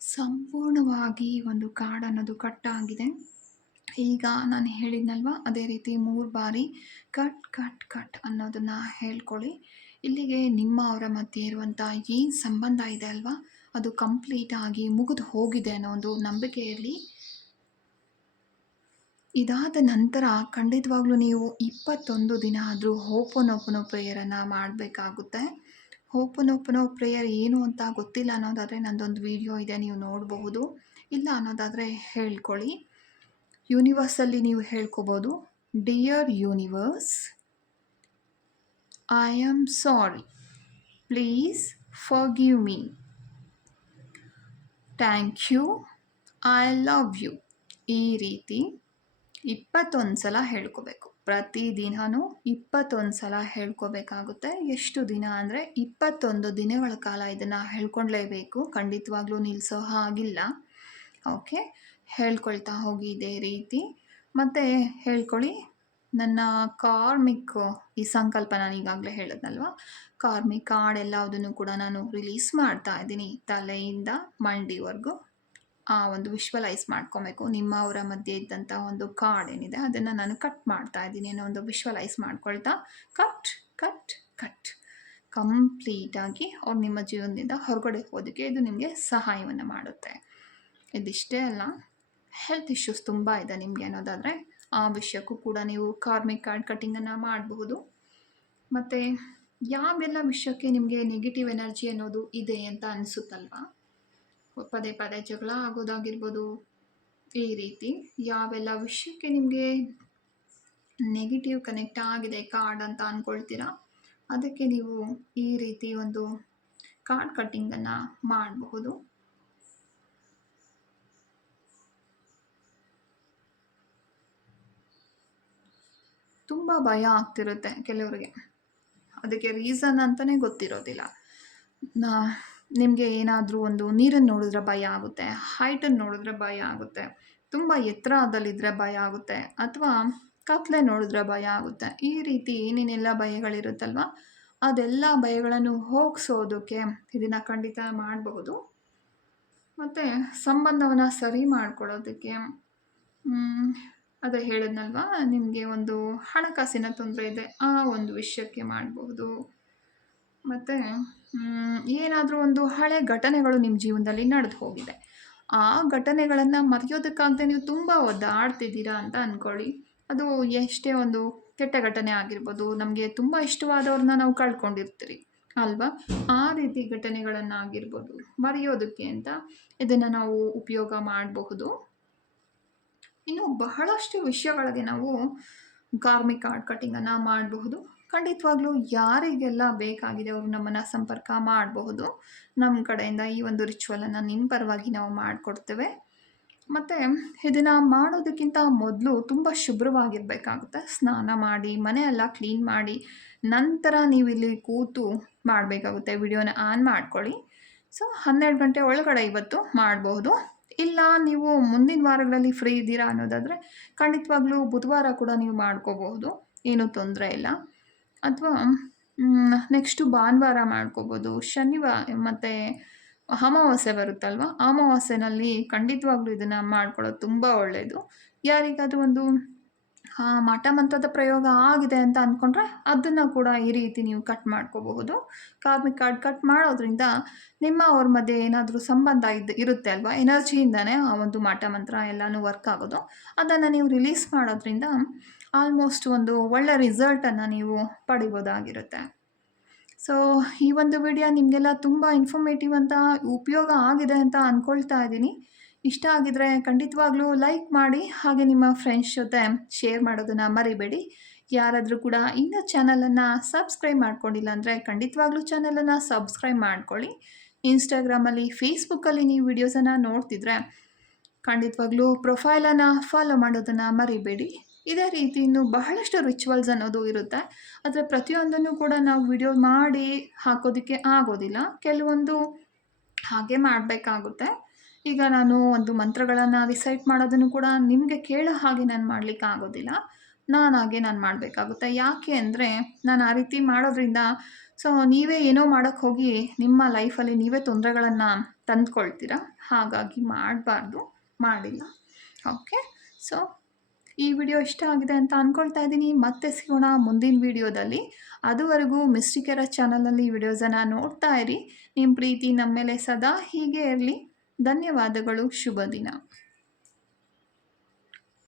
ಸಂಪೂರ್ಣವಾಗಿ ಒಂದು ಕಾರ್ಡ್ ಅನ್ನೋದು ಕಟ್ ಆಗಿದೆ. ಈಗ ನಾನು ಹೇಳಿದ್ನಲ್ವ ಅದೇ ರೀತಿ 3 ಬಾರಿ ಕಟ್ ಕಟ್ ಕಟ್ ಅನ್ನೋದನ್ನು ಹೇಳ್ಕೊಳ್ಳಿ. ಇಲ್ಲಿಗೆ ನಿಮ್ಮ ಅವರ ಮಧ್ಯೆ ಇರುವಂಥ ಏನು ಸಂಬಂಧ ಇದೆ ಅಲ್ವಾ ಅದು ಕಂಪ್ಲೀಟಾಗಿ ಮುಗಿದು ಹೋಗಿದೆ ಅನ್ನೋ ಒಂದು ನಂಬಿಕೆ ಇರಲಿ. ಇದಾದ ನಂತರ ಖಂಡಿತವಾಗ್ಲೂ ನೀವು 21 ದಿನ ಆದರೂ ಹೋಪೋನೋಪನೋ ಪ್ರೇಯರನ್ನು ಮಾಡಬೇಕಾಗುತ್ತೆ. ಹೋಪೋನೋಪನೋ ಪ್ರೇಯರ್ ಏನು ಅಂತ ಗೊತ್ತಿಲ್ಲ ಅನ್ನೋದಾದರೆ ನಂದೊಂದು ವಿಡಿಯೋ ಇದೆ, ನೀವು ನೋಡಬಹುದು. ಇಲ್ಲ ಅನ್ನೋದಾದರೆ ಹೇಳ್ಕೊಳ್ಳಿ. ಯೂನಿವರ್ಸಲ್ಲಿ ನೀವು ಹೇಳ್ಕೊಬೋದು, dear universe, I am sorry, please forgive me, thank you, I love you. ಈ ರೀತಿ 21 ಸಲ ಹೇಳ್ಕೋಬೇಕು. ಪ್ರತಿದಿನವೂ 21 ಸಲ ಹೇಳ್ಕೋಬೇಕಾಗುತ್ತೆ. ಎಷ್ಟು ದಿನ ಅಂದರೆ 21 ದಿನಗಳ ಕಾಲ ಇದನ್ನು ಹೇಳ್ಕೊಳ್ಲೇಬೇಕು. ಖಂಡಿತವಾಗ್ಲೂ ನಿಲ್ಲಿಸೋ ಹಾಗಿಲ್ಲ. ಓಕೆ, ಹೇಳ್ಕೊಳ್ತಾ ಹೋಗಿ ಇದೇ ರೀತಿ. ಮತ್ತು ಹೇಳ್ಕೊಳ್ಳಿ, ನನ್ನ ಕಾರ್ಮಿಕ್ ಈ ಸಂಕಲ್ಪ ನಾನು ಈಗಾಗಲೇ ಹೇಳಿದ್ನಲ್ವ, ಕಾರ್ಮಿಕ್ ಕಾರ್ಡ್ ಎಲ್ಲದನ್ನು ಕೂಡ ನಾನು ರಿಲೀಸ್ ಮಾಡ್ತಾ ಇದ್ದೀನಿ. ತಲೆಯಿಂದ ಮಂಡಿವರೆಗೂ ಆ ಒಂದು ವಿಶ್ವಲೈಸ್ ಮಾಡ್ಕೊಬೇಕು. ನಿಮ್ಮ ಅವರ ಮಧ್ಯೆ ಇದ್ದಂಥ ಒಂದು ಕಾರ್ಡ್ ಏನಿದೆ ಅದನ್ನು ನಾನು ಕಟ್ ಮಾಡ್ತಾ ಇದ್ದೀನಿ ಅನ್ನೋ ಒಂದು ವಿಶ್ವಲೈಸ್ ಮಾಡ್ಕೊಳ್ತಾ ಕಟ್ ಕಟ್ ಕಟ್ ಕಂಪ್ಲೀಟಾಗಿ ಅವ್ರು ನಿಮ್ಮ ಜೀವನದಿಂದ ಹೊರಗಡೆ ಹೋಗೋದಕ್ಕೆ ಇದು ನಿಮಗೆ ಸಹಾಯವನ್ನು ಮಾಡುತ್ತೆ. ಇದಿಷ್ಟೇ ಅಲ್ಲ, ಹೆಲ್ತ್ ಇಶ್ಯೂಸ್ ತುಂಬ ಇದೆ ನಿಮಗೆ ಅನ್ನೋದಾದರೆ ಆ ವಿಷಯಕ್ಕೂ ಕೂಡ ನೀವು ಕಾರ್ಮಿಕ್ ಕಾರ್ಡ್ ಕಟ್ಟಿಂಗನ್ನು ಮಾಡಬಹುದು. ಮತ್ತು ಯಾವೆಲ್ಲ ವಿಷಯಕ್ಕೆ ನಿಮಗೆ ನೆಗೆಟಿವ್ ಎನರ್ಜಿ ಅನ್ನೋದು ಇದೆ ಅಂತ ಅನಿಸುತ್ತಲ್ವ, ಪದೇ ಪದೇ ಜಗಳ ಆಗೋದಾಗಿರ್ಬೋದು, ಈ ರೀತಿ ಯಾವೆಲ್ಲ ವಿಷಯಕ್ಕೆ ನಿಮಗೆ ನೆಗೆಟಿವ್ ಕನೆಕ್ಟ್ ಆಗಿದೆ ಕಾರ್ಡ್ ಅಂತ ಅಂದ್ಕೊಳ್ತೀರಾ, ಅದಕ್ಕೆ ನೀವು ಈ ರೀತಿ ಒಂದು ಕಾರ್ಡ್ ಕಟ್ಟಿಂಗನ್ನು ಮಾಡಬಹುದು. ತುಂಬ ಭಯ ಆಗ್ತಿರುತ್ತೆ ಕೆಲವರಿಗೆ, ಅದಕ್ಕೆ ರೀಸನ್ ಅಂತಲೇ ಗೊತ್ತಿರೋದಿಲ್ಲ. ನಿಮಗೆ ಏನಾದರೂ ಒಂದು ನೀರನ್ನು ನೋಡಿದ್ರೆ ಭಯ ಆಗುತ್ತೆ, ಹೈಟನ್ನು ನೋಡಿದ್ರೆ ಭಯ ಆಗುತ್ತೆ, ತುಂಬ ಎತ್ತರದಲ್ಲಿದ್ದರೆ ಭಯ ಆಗುತ್ತೆ, ಅಥವಾ ಕತ್ಲೆ ನೋಡಿದ್ರೆ ಭಯ ಆಗುತ್ತೆ. ಈ ರೀತಿ ಏನೇನೆಲ್ಲ ಭಯಗಳಿರುತ್ತಲ್ವ, ಅದೆಲ್ಲ ಭಯಗಳನ್ನು ಹೋಗಿಸೋದಕ್ಕೆ ಇದನ್ನು ಖಂಡಿತ ಮಾಡಬಹುದು. ಮತ್ತು ಸಂಬಂಧವನ್ನು ಸರಿ ಮಾಡ್ಕೊಳ್ಳೋದಕ್ಕೆ ಅದೇ ಹೇಳಿದ್ನಲ್ವ, ನಿಮಗೆ ಒಂದು ಹಣಕಾಸಿನ ತೊಂದರೆ ಇದೆ, ಆ ಒಂದು ವಿಷಯಕ್ಕೆ ಮಾಡಬಹುದು. ಮತ್ತು ಏನಾದರೂ ಒಂದು ಹಳೆ ಘಟನೆಗಳು ನಿಮ್ಮ ಜೀವನದಲ್ಲಿ ನಡೆದು ಹೋಗಿದೆ, ಆ ಘಟನೆಗಳನ್ನು ಮರೆಯೋದಕ್ಕಾಗದೆ ನೀವು ತುಂಬ ಒದ್ದಾಡ್ತಿದ್ದೀರಾ ಅಂತ ಅಂದ್ಕೊಳ್ಳಿ. ಅದು ಎಷ್ಟೇ ಒಂದು ಕೆಟ್ಟ ಘಟನೆ ಆಗಿರ್ಬೋದು, ನಮಗೆ ತುಂಬ ಇಷ್ಟವಾದವ್ರನ್ನ ನಾವು ಕಳ್ಕೊಂಡಿರ್ತೀರಿ ಅಲ್ವಾ, ಆ ರೀತಿ ಘಟನೆಗಳನ್ನಾಗಿರ್ಬೋದು ಮರೆಯೋದಕ್ಕೆ ಅಂತ ಇದನ್ನು ನಾವು ಉಪಯೋಗ ಮಾಡಬಹುದು. ಇನ್ನು ಬಹಳಷ್ಟು ವಿಷಯಗಳಿಗೆ ನಾವು ಕಾರ್ಮಿಕ್ ಕಾರ್ಡ್ ಕಟ್ಟಿಂಗನ್ನು ಮಾಡಬಹುದು. ಖಂಡಿತವಾಗ್ಲೂ ಯಾರಿಗೆಲ್ಲ ಬೇಕಾಗಿದೆ ಅವರು ನಮ್ಮನ್ನು ಸಂಪರ್ಕ ಮಾಡಬಹುದು. ನಮ್ಮ ಕಡೆಯಿಂದ ಈ ಒಂದು ರಿಚುವಲನ್ನು ನಿಮ್ಮ ಪರವಾಗಿ ನಾವು ಮಾಡಿಕೊಡ್ತೇವೆ. ಮತ್ತು ಇದನ್ನು ಮಾಡೋದಕ್ಕಿಂತ ಮೊದಲು ತುಂಬ ಶುಭ್ರವಾಗಿರಬೇಕಾಗುತ್ತೆ. ಸ್ನಾನ ಮಾಡಿ ಮನೆಯೆಲ್ಲ ಕ್ಲೀನ್ ಮಾಡಿ ನಂತರ ನೀವು ಇಲ್ಲಿ ಕೂತು ಮಾಡಬೇಕಾಗುತ್ತೆ. ವಿಡಿಯೋನ ಆನ್ ಮಾಡ್ಕೊಳ್ಳಿ. ಸೊ 12 ಗಂಟೆ ಒಳಗಡೆ ಇವತ್ತು ಮಾಡಬಹುದು. ಇಲ್ಲ ನೀವು ಮುಂದಿನ ವಾರಗಳಲ್ಲಿ ಫ್ರೀ ಇದ್ದೀರಾ ಅನ್ನೋದಾದರೆ ಖಂಡಿತವಾಗ್ಲೂ ಬುಧವಾರ ಕೂಡ ನೀವು ಮಾಡ್ಕೋಬಹುದು, ಏನೂ ತೊಂದರೆ ಇಲ್ಲ. ಅಥವಾ ನೆಕ್ಸ್ಟು ಭಾನುವಾರ ಮಾಡ್ಕೋಬೋದು. ಶನಿವಾರ ಮತ್ತು ಅಮಾವಾಸ್ಯೆ ಬರುತ್ತಲ್ವ, ಅಮಾವಾಸ್ಯೆನಲ್ಲಿ ಖಂಡಿತವಾಗ್ಲೂ ಇದನ್ನು ಮಾಡ್ಕೊಳ್ಳೋದು ತುಂಬ ಒಳ್ಳೆಯದು. ಯಾರಿಗಾದರೂ ಒಂದು ಮಾಟ ಮಂತ್ರದ ಪ್ರಯೋಗ ಆಗಿದೆ ಅಂತ ಅಂದ್ಕೊಂಡ್ರೆ ಅದನ್ನು ಕೂಡ ಈ ರೀತಿ ನೀವು ಕಟ್ ಮಾಡ್ಕೋಬಹುದು. ಕಾರ್ಮಿಕ್ ಕಾರ್ಡ್ ಕಟ್ ಮಾಡೋದ್ರಿಂದ ಅವ್ರ ಮಧ್ಯೆ ಏನಾದರೂ ಸಂಬಂಧ ಇರುತ್ತೆ ಅಲ್ವಾ, ಎನರ್ಜಿಯಿಂದನೇ ಆ ಒಂದು ಮಾಟ ಮಂತ್ರ ಎಲ್ಲನೂ ವರ್ಕ್ ಆಗೋದು. ಅದನ್ನು ನೀವು ರಿಲೀಸ್ ಮಾಡೋದ್ರಿಂದ ಆಲ್ಮೋಸ್ಟ್ ಒಂದು ಒಳ್ಳೆ ರಿಸಲ್ಟನ್ನು ನೀವು ಪಡಿಬೋದಾಗಿರುತ್ತೆ. ಸೊ ಈ ಒಂದು ವಿಡಿಯೋ ನಿಮಗೆಲ್ಲ ತುಂಬ ಇನ್ಫಾರ್ಮೇಟಿವ್ ಅಂತ ಉಪಯೋಗ ಆಗಿದೆ ಅಂತ ಅಂದ್ಕೊಳ್ತಾ ಇದ್ದೀನಿ. ಇಷ್ಟ ಆಗಿದ್ರೆ ಖಂಡಿತವಾಗ್ಲೂ ಲೈಕ್ ಮಾಡಿ, ಹಾಗೆ ನಿಮ್ಮ ಫ್ರೆಂಡ್ಸ್ ಜೊತೆ ಶೇರ್ ಮಾಡೋದನ್ನು ಮರಿಬೇಡಿ. ಯಾರಾದರೂ ಕೂಡ ಇನ್ನೂ ಚಾನಲನ್ನು ಸಬ್ಸ್ಕ್ರೈಬ್ ಮಾಡ್ಕೊಂಡಿಲ್ಲ ಅಂದರೆ ಖಂಡಿತವಾಗ್ಲೂ ಚಾನಲನ್ನು ಸಬ್ಸ್ಕ್ರೈಬ್ ಮಾಡ್ಕೊಳ್ಳಿ. ಇನ್ಸ್ಟಾಗ್ರಾಮಲ್ಲಿ, ಫೇಸ್ಬುಕ್ಕಲ್ಲಿ ನೀವು ವಿಡಿಯೋಸನ್ನು ನೋಡ್ತಿದ್ರೆ ಖಂಡಿತವಾಗ್ಲೂ ಪ್ರೊಫೈಲನ್ನು ಫಾಲೋ ಮಾಡೋದನ್ನು ಮರಿಬೇಡಿ. ಇದೇ ರೀತಿ ಇನ್ನೂ ಬಹಳಷ್ಟು ರಿಚುವಲ್ಸ್ ಅನ್ನೋದು ಇರುತ್ತೆ, ಆದರೆ ಪ್ರತಿಯೊಂದನ್ನು ಕೂಡ ನಾವು ವಿಡಿಯೋ ಮಾಡಿ ಹಾಕೋದಕ್ಕೆ ಆಗೋದಿಲ್ಲ. ಕೆಲವೊಂದು ಹಾಗೆ ಮಾಡಬೇಕಾಗುತ್ತೆ. ಈಗ ನಾನು ಒಂದು ಮಂತ್ರಗಳನ್ನು ರಿಸೈಟ್ ಮಾಡೋದನ್ನು ಕೂಡ ನಿಮಗೆ ಕೇಳೋ ಹಾಗೆ ನಾನು ಮಾಡಲಿಕ್ಕೆ ಆಗೋದಿಲ್ಲ, ನಾನು ಮಾಡಬೇಕಾಗುತ್ತೆ. ಯಾಕೆ ಅಂದರೆ ನಾನು ಆ ರೀತಿ ಮಾಡೋದ್ರಿಂದ ಸೊ ನೀವೇ ಏನೋ ಮಾಡೋಕ್ಕೆ ಹೋಗಿ ನಿಮ್ಮ ಲೈಫಲ್ಲಿ ನೀವೇ ತೊಂದರೆಗಳನ್ನು ತಂದುಕೊಳ್ತೀರಾ, ಹಾಗಾಗಿ ಮಾಡಬಾರ್ದು, ಮಾಡಿಲ್ಲ. ಓಕೆ, ಸೊ ಈ ವಿಡಿಯೋ ಇಷ್ಟ ಆಗಿದೆ ಅಂತ ಅಂದ್ಕೊಳ್ತಾ ಇದ್ದೀನಿ. ಮತ್ತೆ ಸಿಗೋಣ ಮುಂದಿನ ವಿಡಿಯೋದಲ್ಲಿ. ಅದುವರೆಗೂ ಮಿಸ್ಟಿಕ್ ಎರಾ ಚಾನಲಲ್ಲಿ ವಿಡಿಯೋಸನ್ನು ನೋಡ್ತಾ ಇರಿ. ನಿಮ್ಮ ಪ್ರೀತಿ ನಮ್ಮ ಮೇಲೆ ಸದಾ ಹೀಗೆ ಇರಲಿ. ಧನ್ಯವಾದಗಳು. ಶುಭ ದಿನ.